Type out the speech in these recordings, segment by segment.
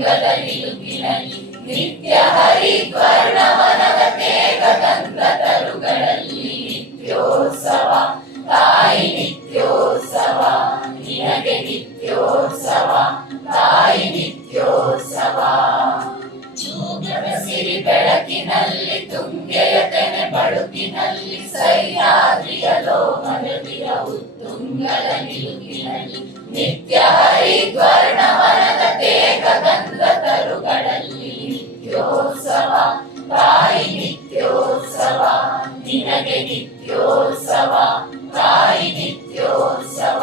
ಉತ್ತುಂಗದ ನಿಲುಕಿನಲ್ಲಿ ನಿತ್ಯ ಹರಿದ್ವರ್ಣವನದ ತೇಗಗಂಧ ತರುಗಳಲ್ಲಿ ನಿತ್ಯೋತ್ಸವ ತಾಯಿ ನಿತ್ಯೋತ್ಸವ ನಿನಗೆ ನಿತ್ಯೋತ್ಸವ ತಾಯಿ ನಿತ್ಯೋತ್ಸವ ಜೋಗದ ಸಿರಿ ಬೆಳಕಿನಲ್ಲಿ ತುಂಗೆಯ ತೆನೆ ಬಳುಕಿನಲ್ಲಿ ಸಹ್ಯಾದ್ರಿಯ ಲೋಹದಿರ ಉತ್ತುಂಗದ ನಿಲುಕಿನಲ್ಲಿ ನಿತ್ಯ ಹರಿದ್ವರ್ಣವನದ ತೇಗಗಂಧ ತರುಗಳಲ್ಲಿ ನಿತ್ಯೋತ್ಸವ ತಾಯಿ ನಿತ್ಯೋತ್ಸವ ನಿನಗೆ ನಿತ್ಯೋತ್ಸವ ತಾಯಿ ನಿತ್ಯೋತ್ಸವ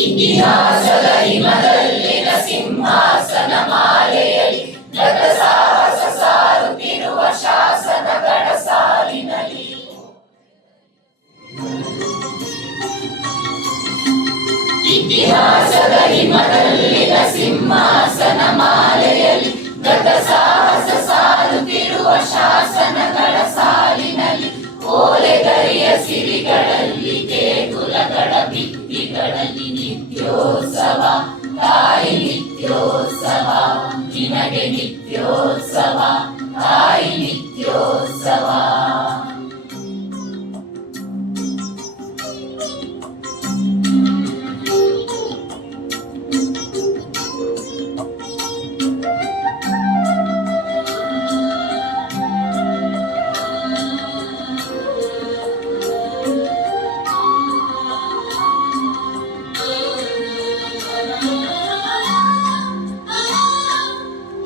ಇತಿಹಾಸದ ಹಿಮದಲ್ಲಿನ ಸಿಂಹಾಸನ ಮಾಲೆಯಲ್ಲಿ ಗತ ಸಾಹಸ ಸಾರುತ್ತಿರುವ ಶಾಸನಗಳ ಸಾಲಿನಲ್ಲಿ ಇತಿಹಾಸದ ಹಿಮದಲ್ಲಿನ ಸಿಂಹಾಸನ ಮಾಲೆಯಲ್ಲಿ ಗತ ಸಾಹಸ ಸಾರುತ್ತಿರುವ ಶಾಸನಗಳ ಸಾಲಿನಲ್ಲಿ ಓಲೆಗರಿಯ ಸಿರಿಗಳಲ್ಲಿ ದೇಗುಲಗಳ ಭಿತ್ತಿಗಳಲ್ಲಿ ನಿತ್ಯೋತ್ಸವ ತಾಯಿ ನಿತ್ಯೋತ್ಸವ ನಿನಗೆ ನಿತ್ಯೋತ್ಸವ ತಾಯಿ ನಿತ್ಯೋತ್ಸವ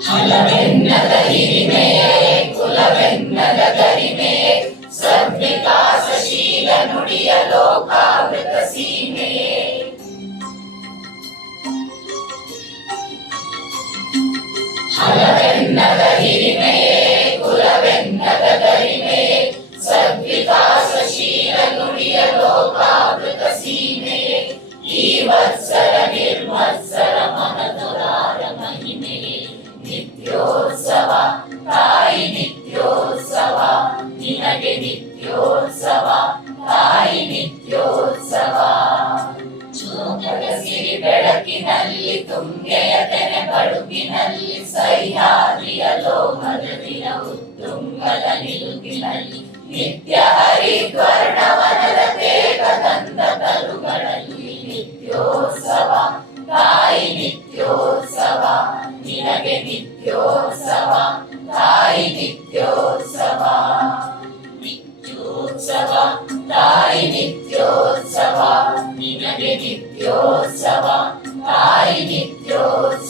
ಹಲವೆನ್ನದ ಹಿರಿಮೆಯೇ ಕುಲವೆನ್ನದ ಗರಿಮೆಯೇ ಸದ್ವಿಕಾಸಶೀಲ ನುಡಿಯ ಲೋಕಾಮೃತ ಸೀಮೆಯೇ ಹಲವೆನ್ನದ ಹಿರಿಮೆಯೇ ಕುಲವೆನ್ನದ ಗರಿಮೆಯೇ ಸದ್ವಿಕಾಸಶೀಲ ನುಡಿಯ ಲೋಕಾಮೃತ ಸೀಮೆಯೇ ಈ ವತ್ಸರ ನಿರ್ಮತ್ಸರ ಮನದುರಾರ ಮಹಿಮೆಯೇ ನಿತ್ಯೋತ್ಸವ ತಾಯಿ ನಿತ್ಯೋತ್ಸವ ನಿನಗೆ ನಿತ್ಯೋತ್ಸವ ತಾಯಿ ನಿತ್ಯೋತ್ಸವ ಜೋಗದ ಸಿರಿ ಬೆಳಕಿನಲ್ಲಿ ತುಂಗೆಯ ತೆನೆ ಬಳುಕಿನಲ್ಲಿ ಸಹ್ಯಾದ್ರಿಯ ಲೋಹದಿರ ಉತ್ತುಂಗದ ನಿಲುಕಿನಲ್ಲಿ ನಿತ್ಯ ಹರಿದ್ವರ್ಣವನದ ತೇಗಗಂಧ ತರುಗಳಲ್ಲಿ ನಿತ್ಯೋತ್ಸವ ತಾಯಿ ನಿತ್ಯೋತ್ಸವ ನಿನಗೆ ನಿತ್ಯೋತ್ಸವ ತಾಯಿ ನಿತ್ಯೋತ್ಸವ ನಿತ್ಯೋತ್ಸವ ತಾಯಿ ನಿತ್ಯೋತ್ಸವ ನಿನಗೆ ನಿತ್ಯೋತ್ಸವ ತಾಯಿ ನಿತ್ಯೋತ್ಸವ